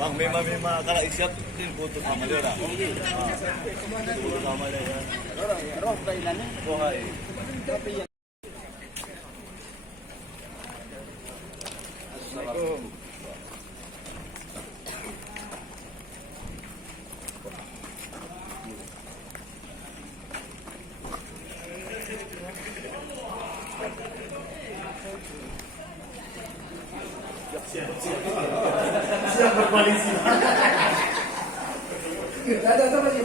Bang, memang kalau isiap tim foto sama dia orang. Foto sama dia kan. Roh kailannya. Oh, hai. Assalamualaikum. Siap berkoalisi. Ada sama sih.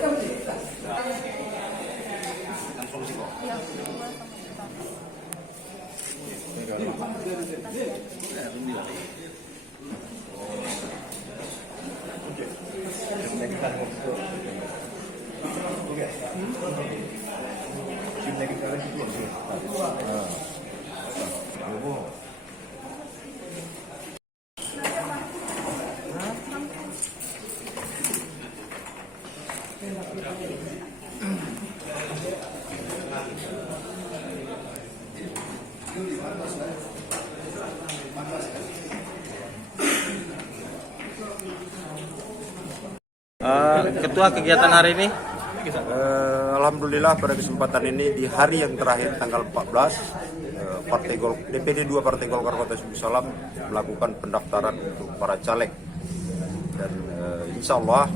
Ketua, kegiatan hari ini? Alhamdulillah pada kesempatan ini di hari yang terakhir tanggal 14 DPD 2 Partai Golkar Kota Suku Salam melakukan pendaftaran untuk para caleg dan insya Allah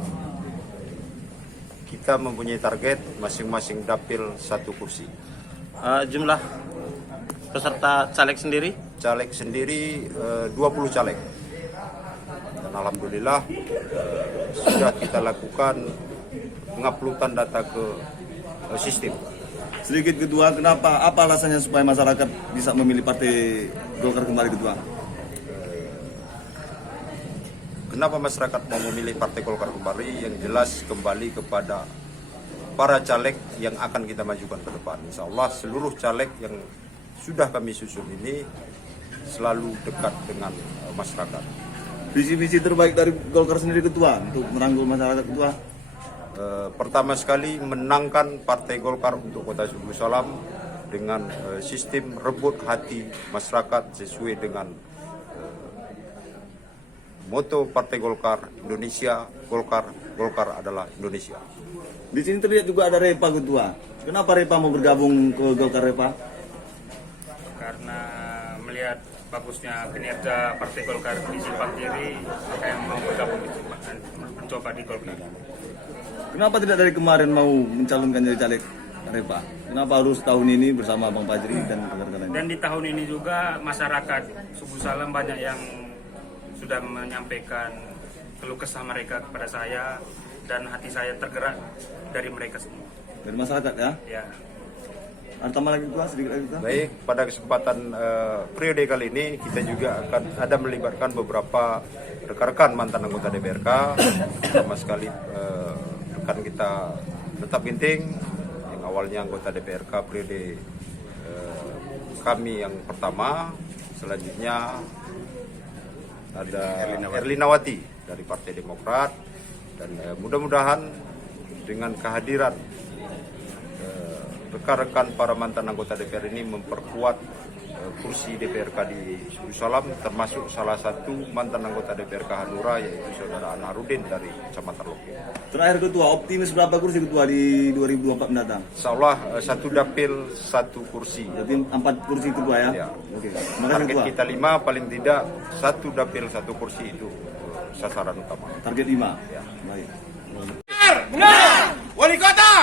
kita mempunyai target masing-masing dapil 1 kursi. Jumlah peserta caleg sendiri? Caleg sendiri 20 caleg. Dan alhamdulillah sudah kita lakukan penguploadan data ke sistem. Sedikit Ketua, kenapa? Apa alasannya supaya masyarakat bisa memilih Partai Golkar kembali, Ketua? Kenapa masyarakat mau memilih Partai Golkar kembali? Yang jelas kembali kepada para caleg yang akan kita majukan ke depan. Insya Allah seluruh caleg yang sudah kami susun ini selalu dekat dengan masyarakat. Visi-visi terbaik dari Golkar sendiri, Ketua, untuk merangkul masyarakat, Ketua? Pertama sekali menangkan Partai Golkar untuk Kota Suku Salam dengan sistem rebut hati masyarakat sesuai dengan moto Partai Golkar, Indonesia, Golkar adalah Indonesia. Di sini terlihat juga ada Repa, Ketua. Kenapa Repa mau bergabung ke Golkar, Repa? Karena melihat bagusnya kinerja Partai Golkar di simpang kiri, maka yang mau bergabung mencoba di Golkar. Kenapa tidak dari kemarin mau mencalonkan jadi caleg, Repa? Kenapa harus tahun ini bersama Bang Fajri dan rekan-rekan lain? Dan di tahun ini juga masyarakat Suku Salam banyak yang sudah menyampaikan keluh kesah mereka kepada saya, dan hati saya tergerak dari mereka semua. Dari masyarakat ya? Ya. Ada tambah lagi, Ketua? Sedikit lagi, Ketua? Baik, pada kesempatan periode kali ini kita juga akan ada melibatkan beberapa rekan-rekan mantan anggota DPRK, sama sekali rekan kita Tetap Ginting yang awalnya anggota DPRK periode kami yang pertama, selanjutnya ada Erlinawati dari Partai Demokrat, dan mudah-mudahan dengan kehadiran rekan-rekan para mantan anggota DPR ini memperkuat kursi DPRK di Suku Salam, termasuk salah satu mantan anggota DPRK Hanura yaitu Saudara Anarudin dari Kecamatan Loke. Terakhir, Ketua, optimis berapa kursi, Ketua, di 2024 mendatang? Insya Allah 1 dapil 1 kursi. Jadi 4 kursi, Ketua ya? Ya. Oke. Terima kasih, Target Ketua. kita 5, paling tidak 1 dapil 1 kursi itu sasaran utama. Target 5? Ya. Baik. Benar! Wali kota!